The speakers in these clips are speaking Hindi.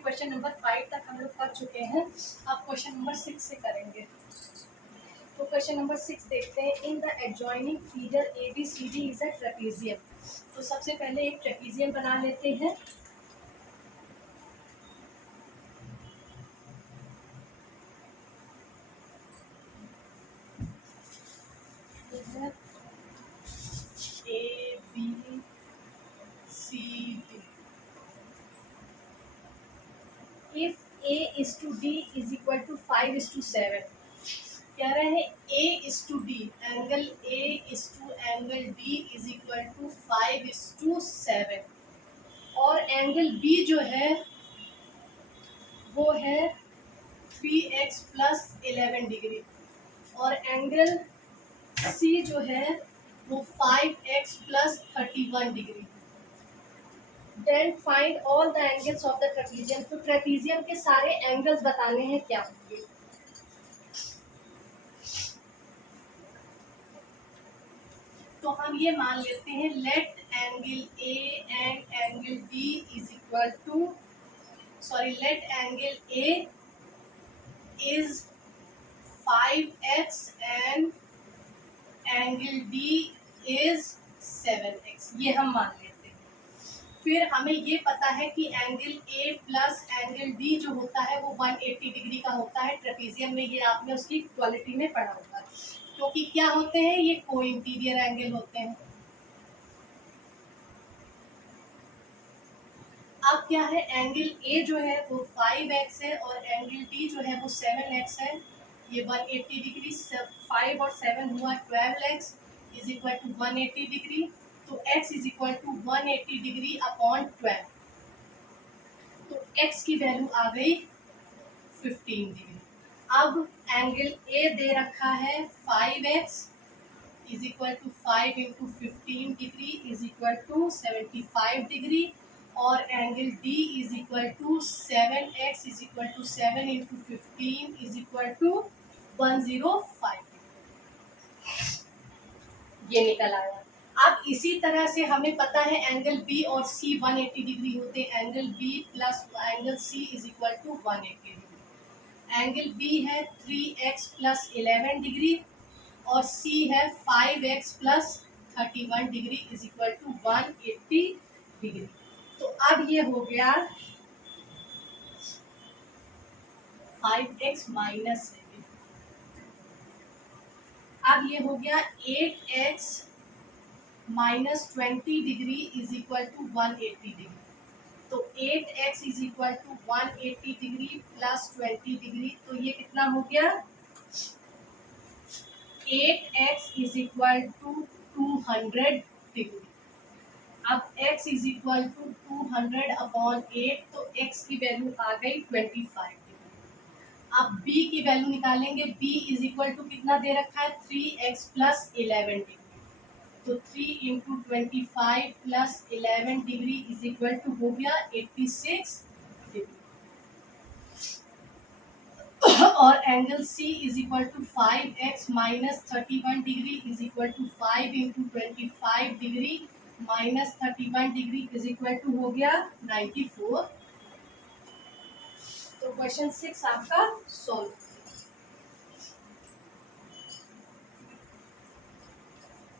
क्वेश्चन नंबर 5 तक हम लोग कर चुके हैं। अब क्वेश्चन नंबर 6 से करेंगे। तो क्वेश्चन नंबर 6 देखते हैं। In the adjoining figure ABCD is a trapezium. तो सबसे पहले एक ट्रेपीजियम बना लेते हैं। ABCD if A:D is equal to 5:7, कह रहे हैं A:D, एंगल A:एंगल D इज इक्वल टू 5:7 और एंगल B जो है वो है 3x प्लस 11 डिग्री और एंगल C जो है वो 5x plus 31 degree. Then find all the angles of the trapezium. तो ट्रेपीजियम के सारे एंगल्स बताने हैं क्या होंगे। तो हम ये मान लेते हैं let angle A and angle D is equal to let angle A is 5x and angle D is 7x, ये हम मान लेते हैं। फिर हमें ये पता है कि angle A plus angle D जो होता है वो 180 डिग्री का होता है ट्रेपीजियम में। ये आपने उसकी क्वालिटी में पढ़ा होगा, क्योंकि क्या होते हैं, ये को इंटीरियर एंगल होते हैं। अब क्या है, एंगल A जो है वो 5x है और एंगल D जो है वो 7x है। ये 180 डिग्री, 5 और 7 हुआ 12x is equal to 180 degree. तो x is equal to 180 degree upon 12। तो x की वैल्यू आ गई 15 डिग्री। अब एंगल A दे रखा है 5x is equal to 5 into 15 degree is equal to 75 degree और angle D is equal to 7x is equal to 7 into 15 is equal to 105। ये निकल आया। अब इसी तरह से हमें पता है एंगल B और C 180 डिग्री होते हैं। Angle B plus angle C is equal to 180 degree. Angle B है 3x प्लस 11 डिग्री और C है 5x plus 31 degree is equal to 180 degree. तो अब ये हो गया 5x माइनस, अब ये हो गया 8x minus 20 degree is equal to 180 degree. तो 8x is equal to 180 degree plus 20 degree, तो ये कितना हो गया, 8x is equal to 200 degree. अब x is equal to 200 upon 8, तो x की वैल्यू आ गई 25 डिग्री। अब b की वैल्यू निकालेंगे। b इज इक्वल टू कितना दे रखा है, 3x प्लस 11 डिग्री। तो 3 into 25 plus 11 degree is equal to हो गया 86 डिग्री। और angle C is equal to 5x minus 31 degree is equal to 5 into 25 degree minus 31 degree is equal to हो गया 94। तो क्वेश्चन 6 आपका सॉल्व।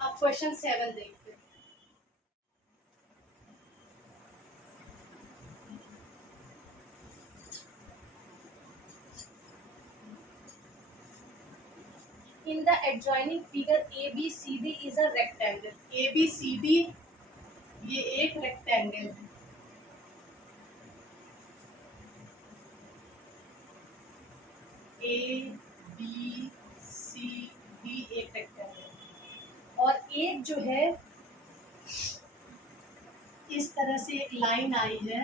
अब क्वेश्चन 7 देखते हैं। In the adjoining figure ABCD is a rectangle। ABCD ये एक रेक्टेंगल है। ABCD एक रेक्टेंगल और एक जो है इस तरह से एक लाइन आई है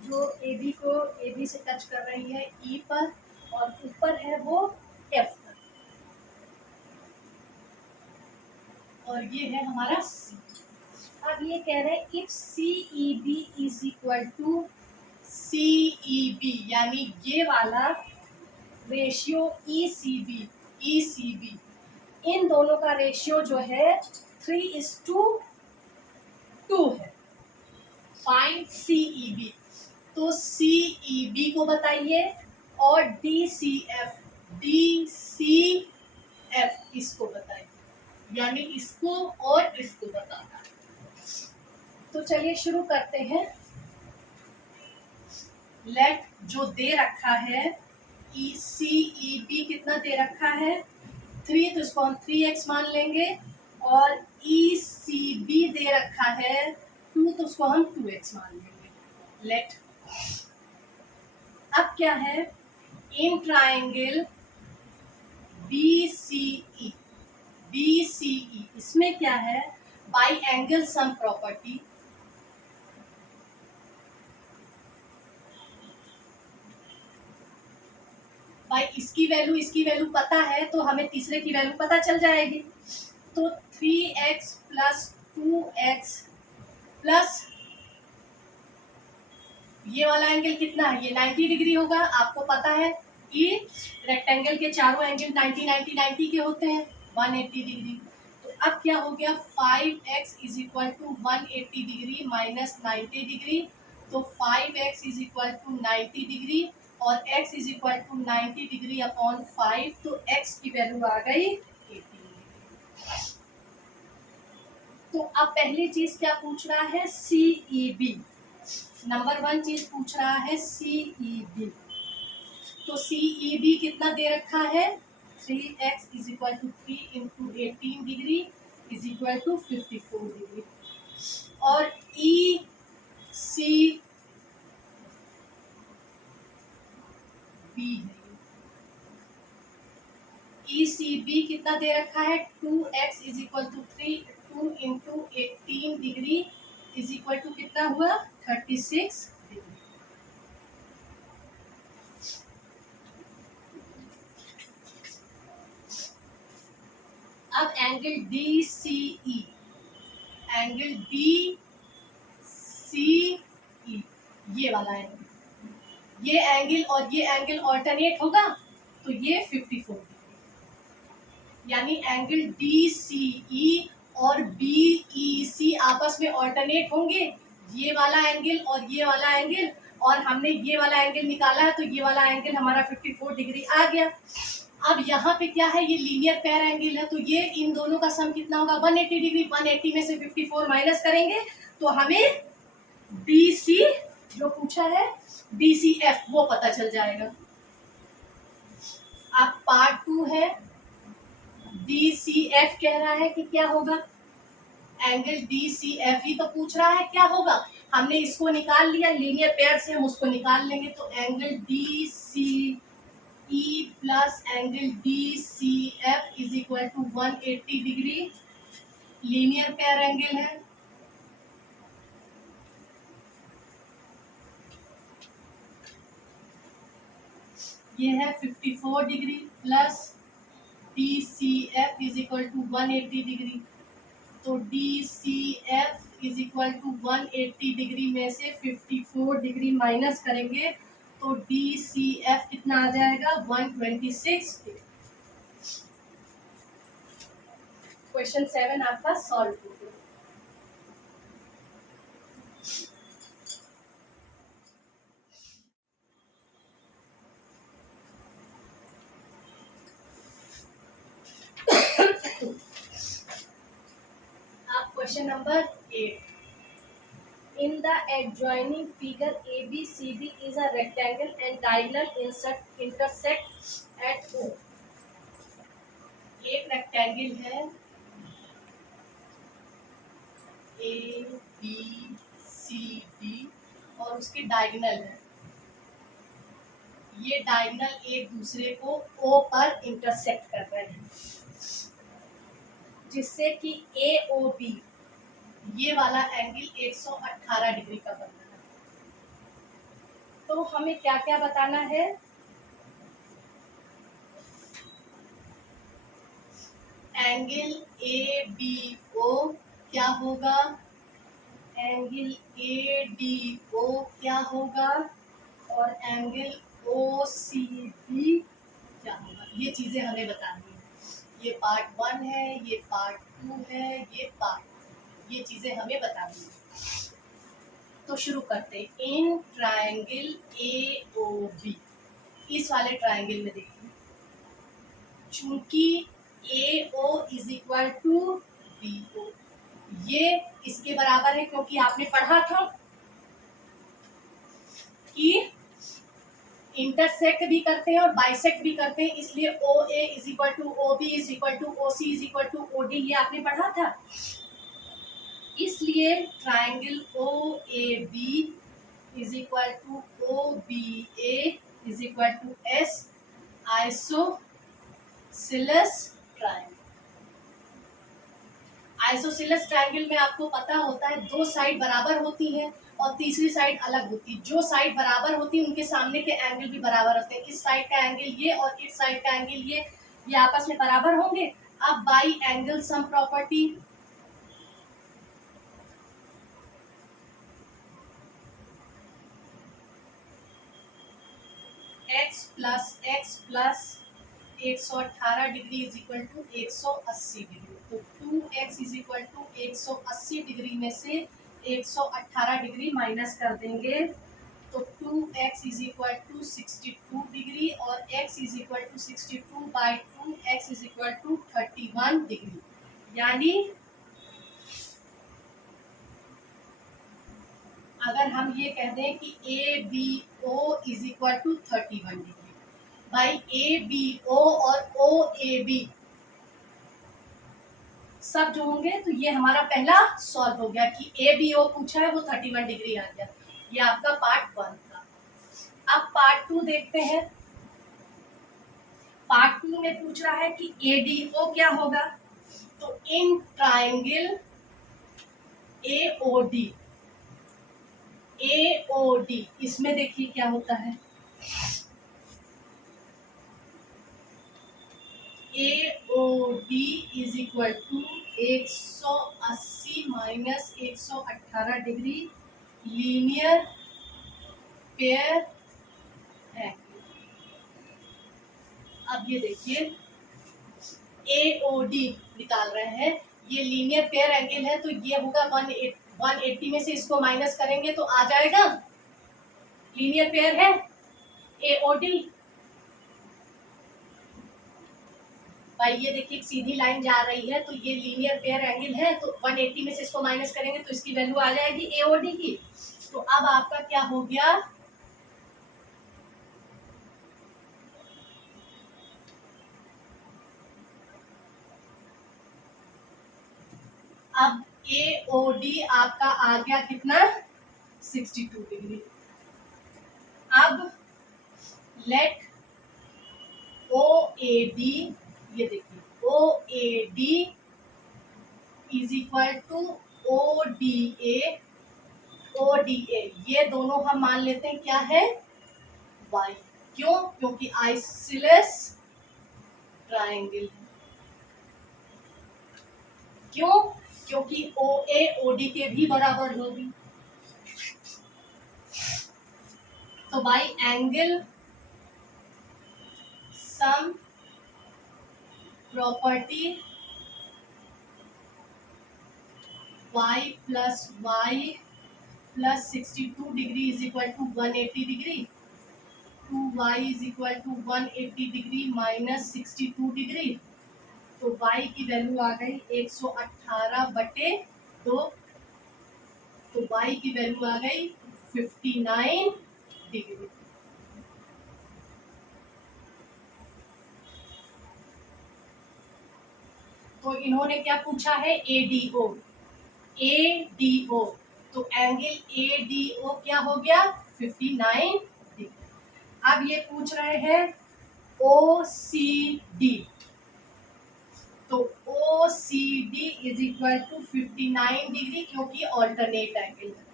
जो AB को AB से टच कर रही है E पर और ऊपर है वो F पर, और ये है हमारा C। अब ये कह रहे हैं if CEB is equal to CEB, यानी ये वाला रेशियो ECB, इन दोनों का रेशियो जो है 3:2 है। Find CEB। तो CEB को बताइए और DCF इसको बताइए, यानी इसको और इसको बताना। तो चलिए शुरू करते हैं। लेट जो दे रखा है CEB कितना दे रखा है 3, तो इसको हम 3x मान लेंगे, और ECB दे रखा है 2, तो उसको हम 2x मान लेंगे। लेट अब क्या है, इन ट्राइंगल BCE इसमें क्या है, बाई एंगल सम प्रॉपर्टी, भाई इसकी वैल्यू पता है तो हमें तीसरे की वैल्यू पता चल जाएगी। तो 3x प्लस 2x प्लस ये वाला एंगल कितना है, ये 90 डिग्री होगा। आपको पता है कि रेक्टेंगल के चारों एंगल 90 90 90 के होते हैं, 180 डिग्री। तो अब क्या हो गया, 5x is equal to 180 degree minus 90 degree. तो 5x is equal to 90 degree और x is equal to 90 degree upon 5, तो x की वैल्यू आ गई 80 डिग्री। तो अब पहली चीज क्या पूछ रहा है, CEB। नंबर 1 चीज पूछ रहा है CEB। तो CEB कितना दे रखा है, 3x is equal to 3 into 18 degree is equal to 54 degree. और ECB कितना दे रखा है, 2x is equal to 2 into 18 degree is equal to कितना हुआ, 36 डिग्री। अब एंगल DCE, ये वाला एंगल, ये एंगल और ये एंगल ऑल्टरनेट होगा तो ये 54 डिग्री, यानी एंगल DCE और BEC आपस में ऑल्टरनेट होंगे, ये वाला एंगल और ये वाला एंगल, और हमने ये वाला एंगल निकाला है तो ये वाला एंगल हमारा 54 डिग्री आ गया। अब यहाँ पे क्या है, ये लीनियर पेयर एंगल है, तो ये इन दोनों का सम कितना होगा, 180 डिग्री। 180 में से 54 माइनस करेंगे तो हमें DC जो पूछा है DCF वो पता चल जाएगा। अब पार्ट 2 है, DCF कह रहा है कि क्या होगा, एंगल DCF ही तो पूछ रहा है क्या होगा। हमने इसको निकाल लिया, लीनियर पेयर से हम उसको निकाल लेंगे, तो angle DCE plus angle DCF is equal to 180 degree, linear pair angle है। ये है 54 degree plus DCF is equal to 180 degree. तो DCF is equal to 180 degree में से 54 डिग्री माइनस करेंगे तो DCF कितना आ जाएगा, 126 डिग्री। क्वेश्चन 7 आपका सॉल्व हो गया। Question number 8. In the adjoining figure, ABCD is a rectangle and diagonal intersect at O. एक रेक्टेंगल है ABCD और उसकी डायगोनल है, ये डायगोनल एक दूसरे को O पर इंटरसेक्ट कर रहे हैं, जिससे कि AOB ये वाला एंगल 118 डिग्री का बनना है। तो हमें क्या क्या बताना है, एंगल ABO क्या होगा, एंगल ADO क्या होगा, और एंगल OCB क्या होगा, ये चीजें हमें बतानी है। ये पार्ट 1 है, ये पार्ट 2 है, ये पार्ट, ये चीजें हमें बतानी है। तो शुरू करते हैं। इन ट्रायंगल ए ओ बी, इस वाले ट्रायंगल में देखिए, चूंकि A O is equal to B O, ये इसके बराबर है क्योंकि आपने पढ़ा था कि इंटरसेक्ट भी करते हैं और बाइसेक्ट भी करते हैं, इसलिए O A is equal to O B is equal to O C is equal to O D, ये आपने पढ़ा था। इसलिए triangle O A B is equal to O B A is equal to as isosceles triangle. Isosceles triangle में आपको पता होता है दो साइड बराबर होती है और तीसरी साइड अलग होती है। जो साइड बराबर होती है उनके सामने के एंगल भी बराबर होते हैं। इस साइड का एंगल ये और इस साइड का एंगल ये आपस में बराबर होंगे। अब by angle sum property, x plus 118 degree is equal to 180 degree. तो 2x is equal to 180 degree में से 118 डिग्री माइनस कर देंगे तो 2x is equal to 62 degree और x is equal to 62 by 2, x is equal to 31 degree. यानी अगर हम ये कह दें कि A B O is equal to 31 degree, by A B O और ओ ए बी सब जो होंगे तो ये हमारा पहला सॉल्व हो गया कि ए बी ओ पूछा है वो 31 डिग्री आ गया। ये आपका पार्ट 1 था। अब पार्ट 2 देखते हैं। पार्ट 2 में पूछ रहा है कि ए डी ओ क्या होगा। तो in triangle A O D, A O D, इसमें देखिए क्या होता है। A O D is equal to 180 minus 118 degree linear pair angle. अब ये देखिए ए ओ डी निकाल रहे हैं, ये लीनियर पेयर एंगल है तो ये होगा 180 में से इसको माइनस करेंगे तो आ जाएगा, लीनियर पेयर है ए ओ डी। भाई ये देखिए सीधी लाइन जा रही है तो ये लीनियर पेयर एंगल है तो 180 में से इसको माइनस करेंगे तो इसकी वैल्यू आ जाएगी ए ओ डी की। तो अब आपका क्या हो गया, अब ए ओ डी आपका आ गया कितना, 62 डिग्री। अब लेट ओ ए डी, ये देखिए O A D is equal to O D A, O D A ये दोनों हम मान लेते हैं क्या है, y। क्यों, क्योंकि आइसोसेलेस ट्रायंगल। क्यों, क्योंकि ओ ए ओ डी के भी बराबर होगी। तो by angle sum property y plus y plus 62 degree is equal to 180 degree, 2y is equal to 180 degree minus 62 degree. तो y की वैल्यू आ गई 118/2, तो y की वैल्यू आ गई 59 डिग्री। तो इन्होंने क्या पूछा है, ADO, ADO, तो एंगल ADO क्या हो गया 59 डिग्री। अब ये पूछ रहे हैं OCD, तो OCD is equal to 59 degree क्योंकि ऑल्टरनेट एंगल है।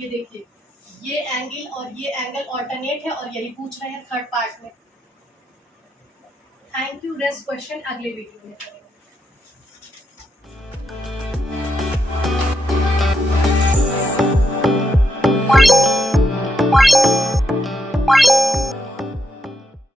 ये देखिए ये एंगल और ये एंगल ऑल्टरनेट है और यही पूछ रहे हैं थर्ड पार्ट में। Thank you. नेक्स्ट क्वेश्चन अगले वीडियो में करेंगे।